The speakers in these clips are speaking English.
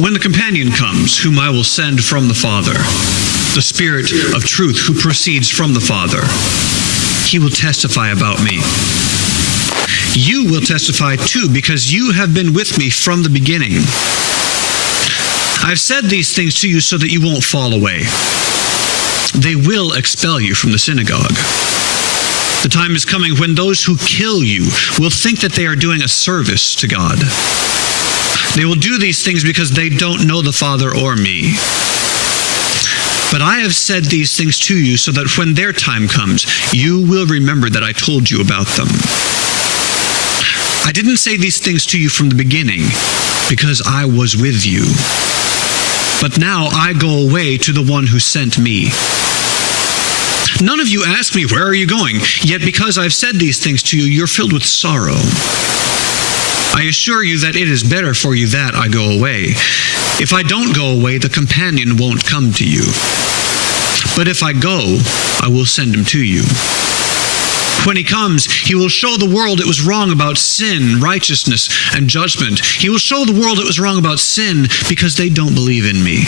When the companion comes, whom I will send from the Father, the Spirit of truth who proceeds from the Father, he will testify about me. You will testify too, because you have been with me from the beginning. I've said these things to you so that you won't fall away. They will expel you from the synagogue. The time is coming when those who kill you will think that they are doing a service to God. They will do these things because they don't know the Father or me. But I have said these things to you so that when their time comes, you will remember that I told you about them. I didn't say these things to you from the beginning because I was with you. But now I go away to the one who sent me. None of you ask me, where are you going? Yet because I've said these things to you, you're filled with sorrow. I assure you that it is better for you that I go away. If I don't go away, the companion won't come to you. But if I go, I will send him to you. When he comes, he will show the world it was wrong about sin, righteousness, and judgment. He will show the world it was wrong about sin because they don't believe in me.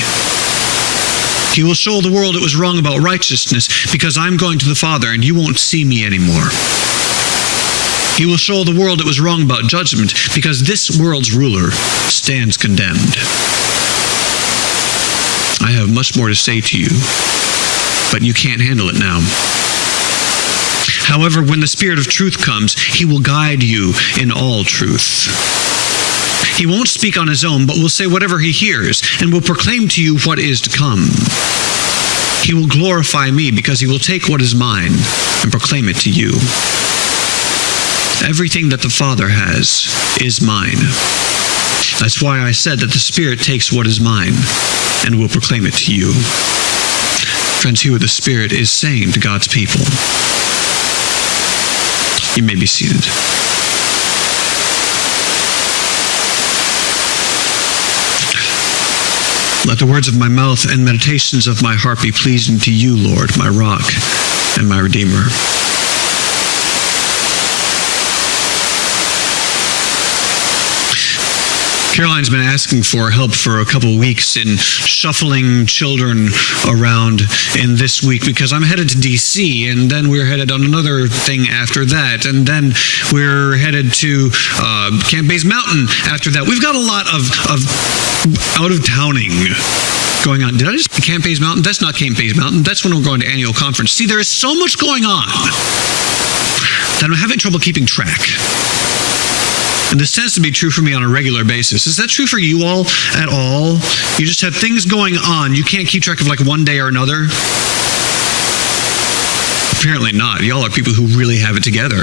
He will show the world it was wrong about righteousness because I'm going to the Father and you won't see me anymore. He will show the world it was wrong about judgment because this world's ruler stands condemned. I have much more to say to you, but you can't handle it now. However, when the Spirit of truth comes, he will guide you in all truth. He won't speak on his own, but will say whatever he hears, and will proclaim to you what is to come. He will glorify me, because he will take what is mine and proclaim it to you. Everything that the Father has is mine. That's why I said that the Spirit takes what is mine and will proclaim it to you. Friends, hear what the Spirit is saying to God's people. You may be seated. Let the words of my mouth and meditations of my heart be pleasing to you, Lord, my rock and my redeemer. Caroline's been asking for help for a couple of weeks in shuffling children around in this week because I'm headed to D.C. and then we're headed on another thing after that, and then we're headed to Camp Bays Mountain after that. We've got a lot of out-of-towning going on. Did I just say Camp Bays Mountain? That's not Camp Bays Mountain. That's when we're going to annual conference. See, there is so much going on that I'm having trouble keeping track. And this tends to be true for me on a regular basis. Is that true for you all at all? You just have things going on. You can't keep track of like one day or another? Apparently not. Y'all are people who really have it together.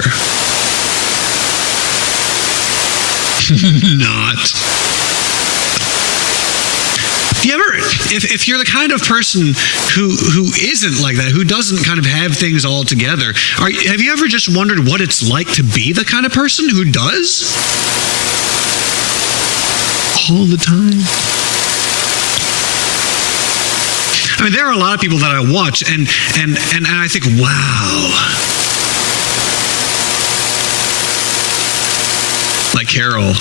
Not. You ever, if you're the kind of person who isn't like that, who doesn't kind of have things all together, have you ever just wondered what it's like to be the kind of person who does? All the time? I mean, there are a lot of people that I watch and I think, wow. Like Carol.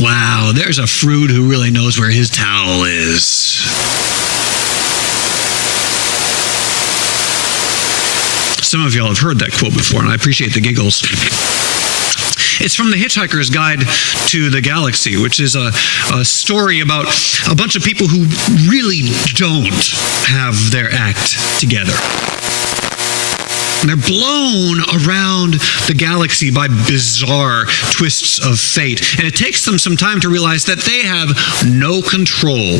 Wow, there's a fruit who really knows where his towel is. Some of y'all have heard that quote before, and I appreciate the giggles. It's from The Hitchhiker's Guide to the Galaxy, which is a story about a bunch of people who really don't have their act together. And they're blown around the galaxy by bizarre twists of fate. And it takes them some time to realize that they have no control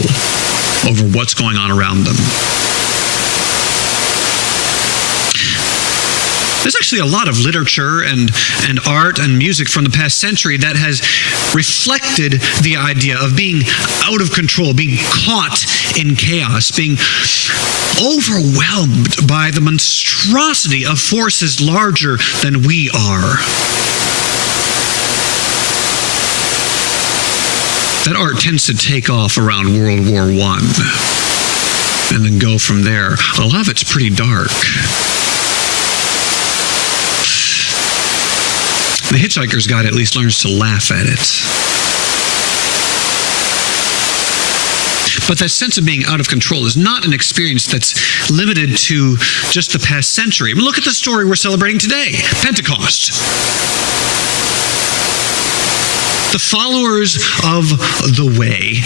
over what's going on around them. There's actually a lot of literature and art and music from the past century that has reflected the idea of being out of control, being caught in chaos, being overwhelmed by the monstrosity of forces larger than we are. That art tends to take off around World War I and then go from there. A lot of it's pretty dark. The Hitchhiker's Guide at least learns to laugh at it. But that sense of being out of control is not an experience that's limited to just the past century. Look at the story we're celebrating today, Pentecost. The followers of the way,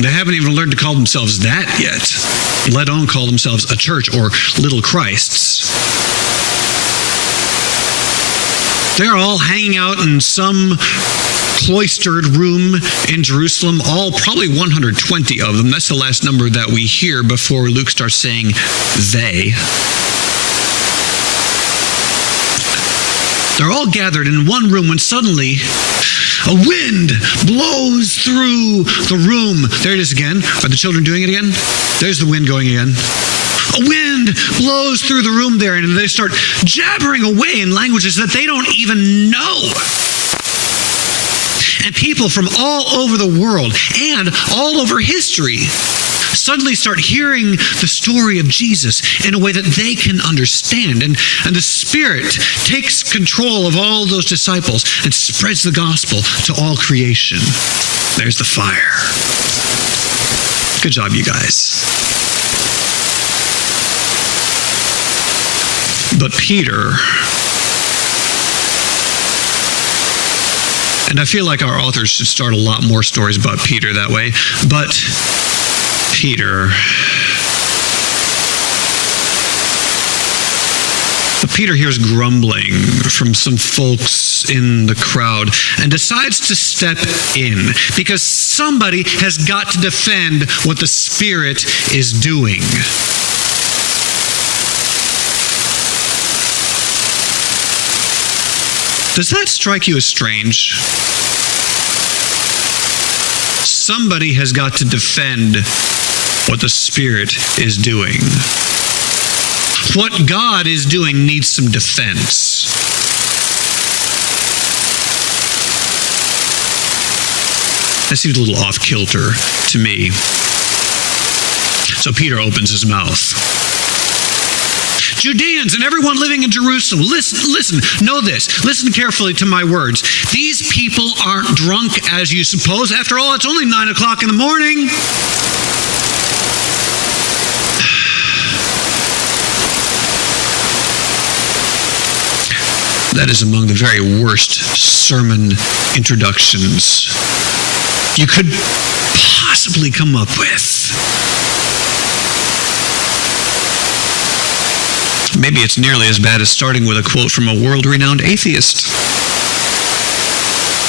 they haven't even learned to call themselves that yet, let alone call themselves a church or little Christs. They're all hanging out in some cloistered room in Jerusalem, all probably 120 of them. That's the last number that we hear before Luke starts saying they. They're all gathered in one room when suddenly a wind blows through the room. There it is again. Are the children doing it again? There's the wind going again. A wind blows through the room there, and they start jabbering away in languages that they don't even know. And people from all over the world and all over history suddenly start hearing the story of Jesus in a way that they can understand. And the Spirit takes control of all those disciples and spreads the gospel to all creation. There's the fire. Good job, you guys. But Peter, and I feel like our authors should start a lot more stories about Peter that way, but Peter hears grumbling from some folks in the crowd and decides to step in because somebody has got to defend what the Spirit is doing. Does that strike you as strange? Somebody has got to defend what the Spirit is doing. What God is doing needs some defense. That seems a little off kilter to me. So Peter opens his mouth. Judeans and everyone living in Jerusalem, listen, know this. Listen carefully to my words. These people aren't drunk as you suppose. After all, it's only 9 o'clock in the morning. That is among the very worst sermon introductions you could possibly come up with. Maybe it's nearly as bad as starting with a quote from a world-renowned atheist,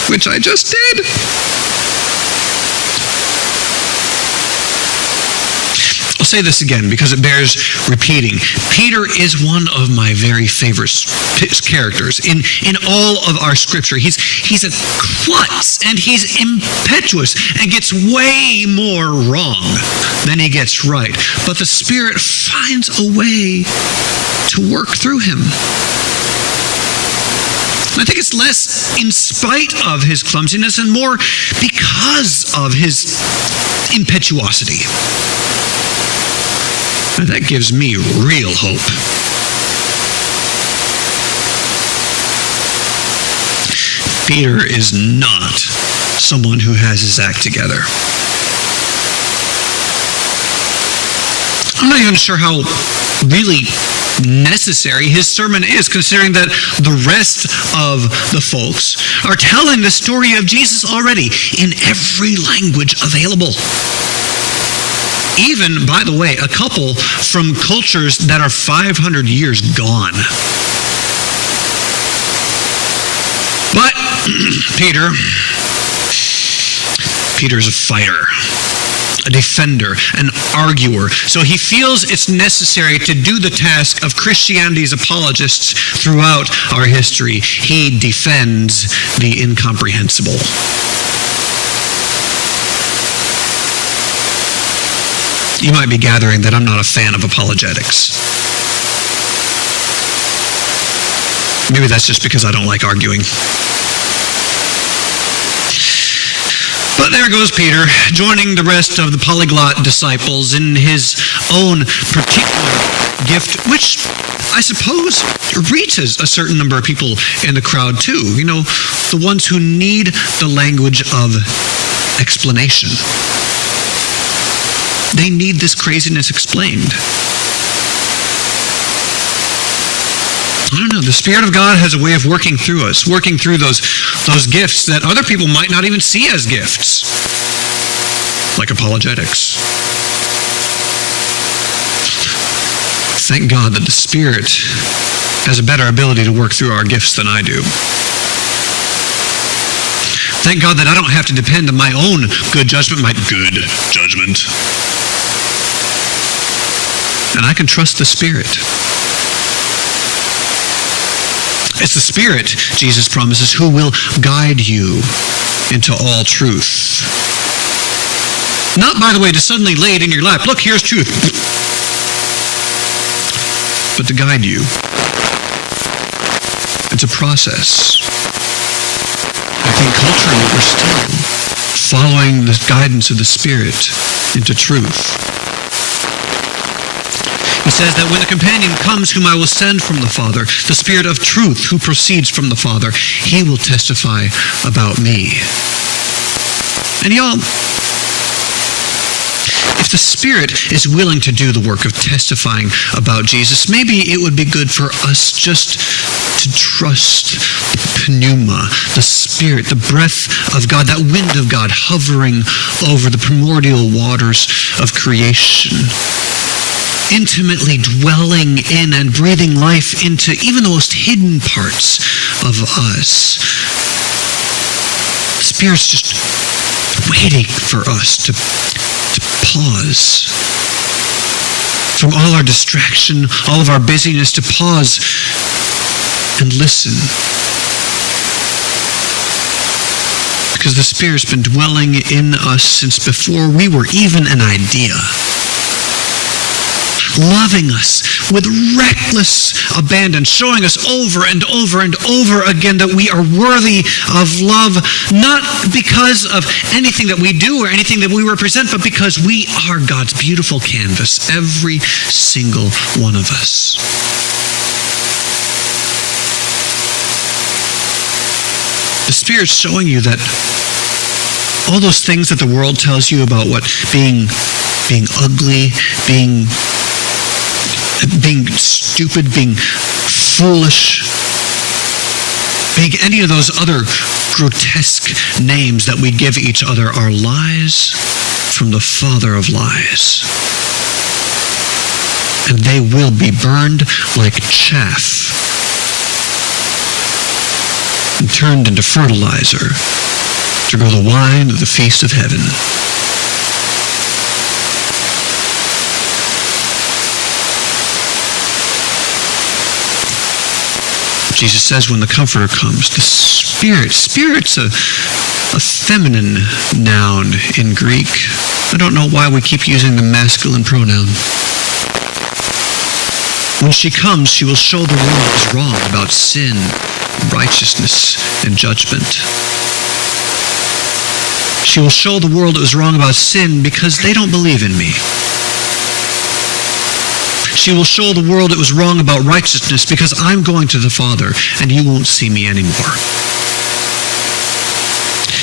which I just did. I'll say this again because it bears repeating. Peter is one of my very favorite characters in all of our scripture. He's a klutz and he's impetuous and gets way more wrong than he gets right. But the Spirit finds a way to work through him. I think it's less in spite of his clumsiness and more because of his impetuosity. And that gives me real hope. Peter is not someone who has his act together. I'm not even sure how really necessary his sermon is, considering that the rest of the folks are telling the story of Jesus already in every language available. Even, by the way, a couple from cultures that are 500 years gone. But Peter's a fighter, a defender, an arguer. So he feels it's necessary to do the task of Christianity's apologists throughout our history. He defends the incomprehensible. You might be gathering that I'm not a fan of apologetics. Maybe that's just because I don't like arguing. But there goes Peter, joining the rest of the polyglot disciples in his own particular gift, which I suppose reaches a certain number of people in the crowd too. You know, the ones who need the language of explanation. They need this craziness explained. I don't know. The Spirit of God has a way of working through us, working through those gifts that other people might not even see as gifts, like apologetics. Thank God that the Spirit has a better ability to work through our gifts than I do. Thank God that I don't have to depend on my own good judgment. And I can trust the Spirit. It's the Spirit, Jesus promises, who will guide you into all truth. Not, by the way, to suddenly lay it in your lap. Look, here's truth. But to guide you. It's a process. I think culturally we're still following the guidance of the Spirit into truth. He says that when the companion comes whom I will send from the Father, the Spirit of truth who proceeds from the Father, he will testify about me. And y'all, if the Spirit is willing to do the work of testifying about Jesus, maybe it would be good for us just to trust the pneuma, the Spirit, the breath of God, that wind of God hovering over the primordial waters of creation, intimately dwelling in and breathing life into even the most hidden parts of us. The Spirit's just waiting for us to pause from all our distraction, all of our busyness, to pause and listen. Because the Spirit's been dwelling in us since before we were even an idea, loving us with reckless abandon, showing us over and over and over again that we are worthy of love, not because of anything that we do or anything that we represent, but because we are God's beautiful canvas, every single one of us. The Spirit's showing you that all those things that the world tells you about what being ugly, being stupid, being foolish, being any of those other grotesque names that we give each other are lies from the father of lies. And they will be burned like chaff and turned into fertilizer to grow the wine of the feast of heaven. Jesus says when the Comforter comes, the Spirit's a feminine noun in Greek. I don't know why we keep using the masculine pronoun. When she comes, she will show the world what is wrong about sin, righteousness, and judgment. She will show the world what is wrong about sin because they don't believe in me. She will show the world it was wrong about righteousness because I'm going to the Father and you won't see me anymore.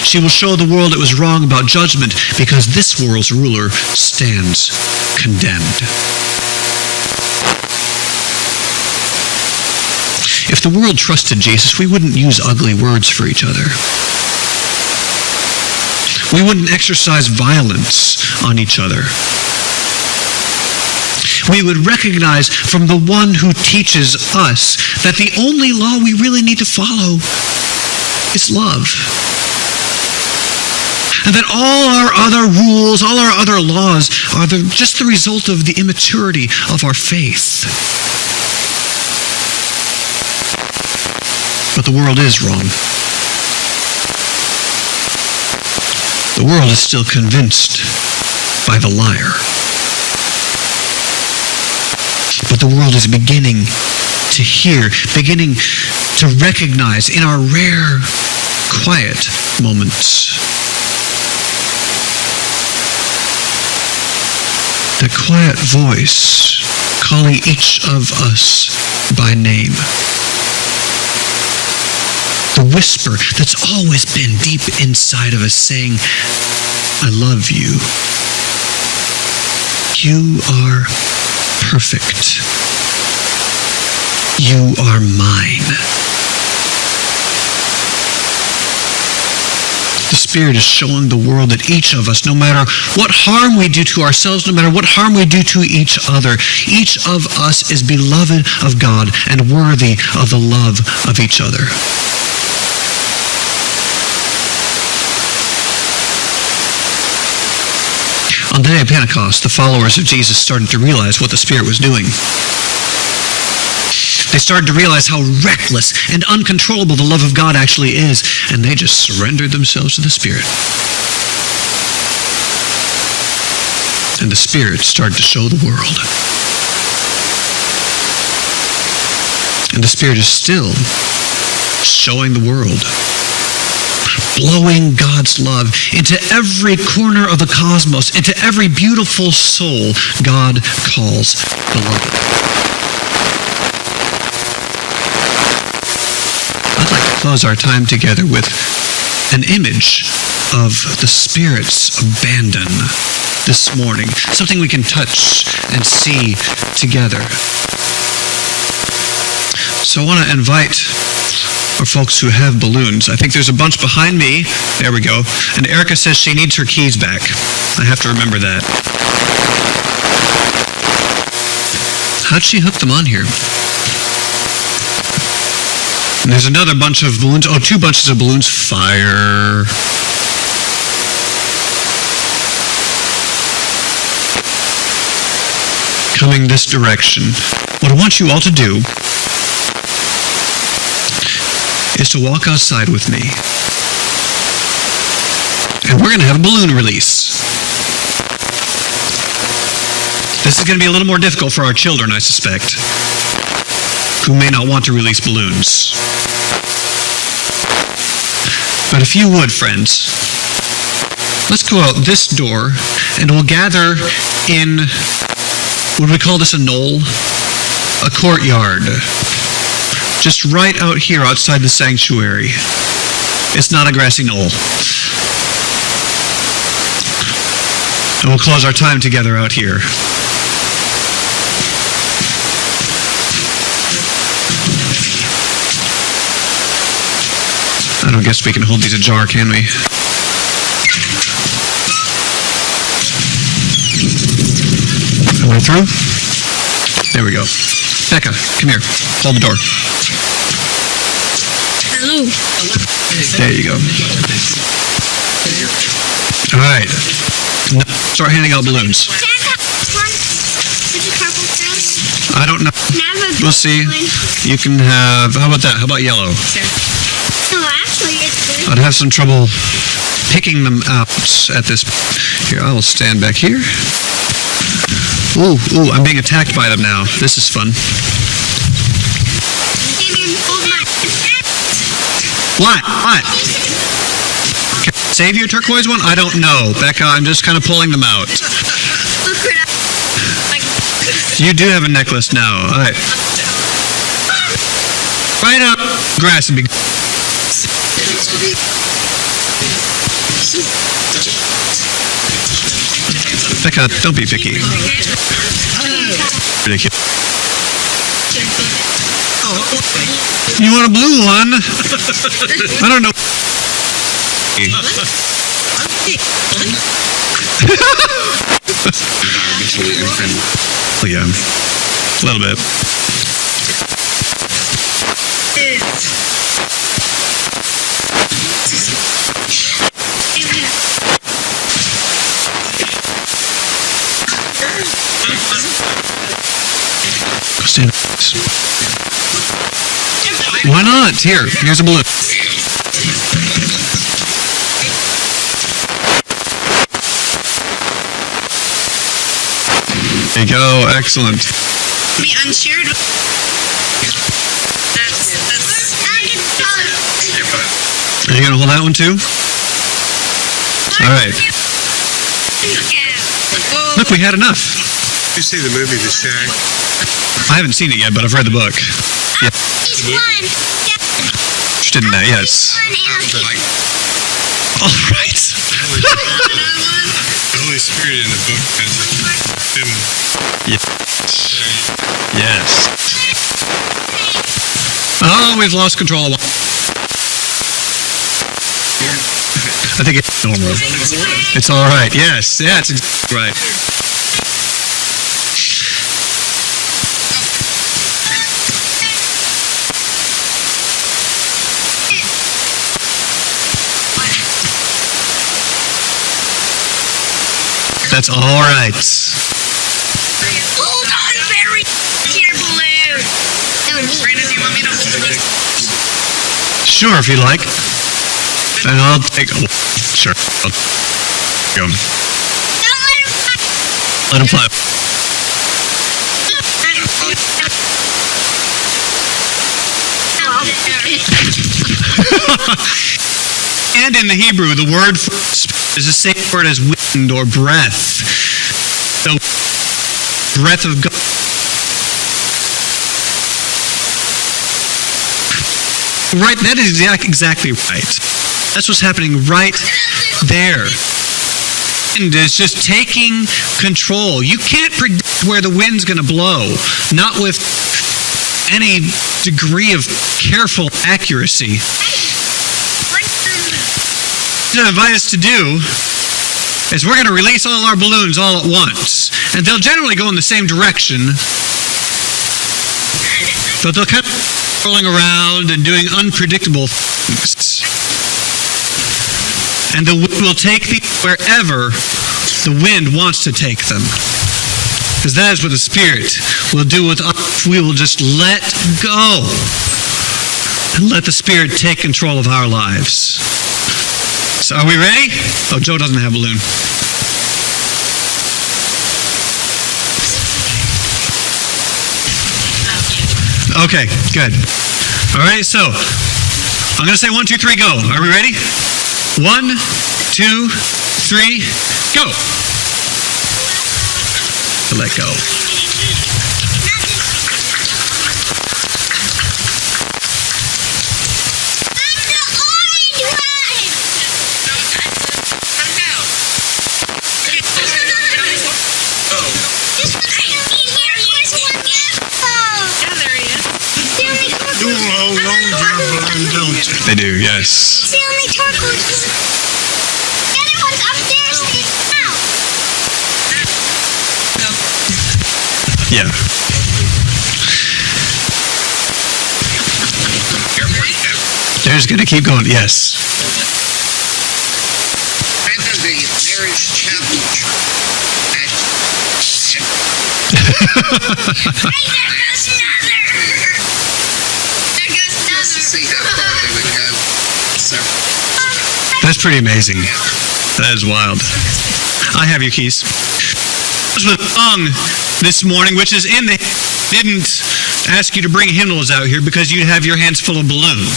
She will show the world it was wrong about judgment because this world's ruler stands condemned. If the world trusted Jesus, we wouldn't use ugly words for each other. We wouldn't exercise violence on each other. We would recognize from the one who teaches us that the only law we really need to follow is love. And that all our other rules, all our other laws are just the result of the immaturity of our faith. But the world is wrong. The world is still convinced by the liar. But the world is beginning to hear, beginning to recognize in our rare, quiet moments the quiet voice calling each of us by name. The whisper that's always been deep inside of us saying, I love you. You are perfect. You are mine. The Spirit is showing the world that each of us, no matter what harm we do to ourselves, no matter what harm we do to each other, each of us is beloved of God and worthy of the love of each other. On the day of Pentecost, the followers of Jesus started to realize what the Spirit was doing. They started to realize how reckless and uncontrollable the love of God actually is, and they just surrendered themselves to the Spirit. And the Spirit started to show the world. And the Spirit is still showing the world, blowing God's love into every corner of the cosmos, into every beautiful soul God calls beloved. I'd like to close our time together with an image of the Spirit's abandon this morning, something we can touch and see together. So I want to invite our folks who have balloons. I think there's a bunch behind me. There we go. And Erica says she needs her keys back. I have to remember that. How'd she hook them on here? And there's another bunch of balloons. Oh, 2 bunches of balloons. Fire. Coming this direction. What I want you all to do is to walk outside with me. And we're going to have a balloon release. This is going to be a little more difficult for our children, I suspect, who may not want to release balloons. But if you would, friends, let's go out this door and we'll gather in, would we call this a knoll? A courtyard. Just right out here outside the sanctuary. It's not a grassy knoll. And we'll close our time together out here. I don't guess we can hold these ajar, can we? All the way through? There we go. Becca, come here. Hold the door. Hello. There you go. All right. Start handing out balloons. I don't know. We'll see. You can have, how about that? How about yellow? No, actually, it's good. I'd have some trouble picking them out at this. Here, I will stand back here. Ooh, I'm being attacked by them now. This is fun. What? Can I save you a turquoise one? I don't know. Becca, I'm just kind of pulling them out. You do have a necklace now. All right. Right up. Grass and be. Becca, don't be picky. Ridiculous. You want a blue one? I don't know. Oh yeah, a little bit. Go stand. Why not? Here's a balloon. There you go. Excellent. Be unshared. Are you going to hold that one too? All right. Look, we had enough. Did you see the movie The Shack? I haven't seen it yet, but I've read the book. Yeah. Interested in that, yes. All right. The Holy Spirit in the book has a Yes. Oh, we've lost control. I think it's normal. It's all right. Yes. Yeah, it's exactly right. That's all right. Hold on, Barry. Your balloon. Brandon, do you want me to hold this? Sure, if you like. And I'll take. Sure. I'll go. Don't Let him fly. And in the Hebrew, the word for is the same word as wind or breath. So, breath of God. Right, that is exactly right. That's what's happening right there. And it's just taking control. You can't predict where the wind's going to blow, not with any degree of careful accuracy. What I invite us to do is we're going to release all our balloons all at once. And they'll generally go in the same direction, but they'll kind of rolling around and doing unpredictable things. And the wind will take them wherever the wind wants to take them. Because that is what the Spirit will do with us if we will just let go and let the Spirit take control of our lives. So are we ready? Oh, Joe doesn't have a balloon. Okay, good. All right, so I'm going to say 1, 2, 3, go. Are we ready? 1, 2, 3, go. Let go. They do, yes. It's the only turquoise. The other one's upstairs now. Yeah. They're just going to keep going, yes. The marriage chapel. Hey, there goes another. There goes another. See how far they would go. That's pretty amazing. That is wild. I have your keys. This was a song this morning, which is in the... Didn't ask you to bring hymnals out here because you'd have your hands full of balloon.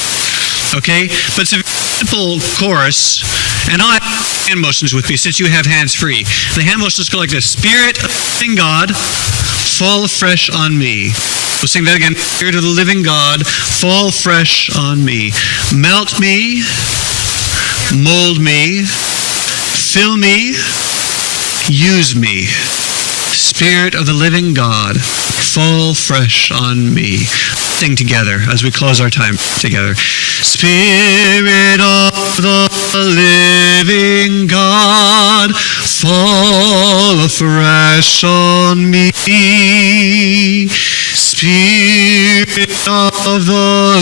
Okay? But it's a simple chorus, and I'll have hand motions with me since you have hands free. The hand motions go like this. Spirit of the living God, fall afresh on me. We'll sing that again. Spirit of the living God, fall fresh on me. Melt me, mold me, fill me, use me. Spirit of the living God, fall fresh on me. Sing together as we close our time together. Spirit of the living God, fall afresh on me. Spirit of the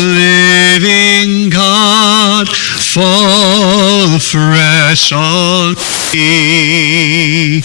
living God, fall afresh on me.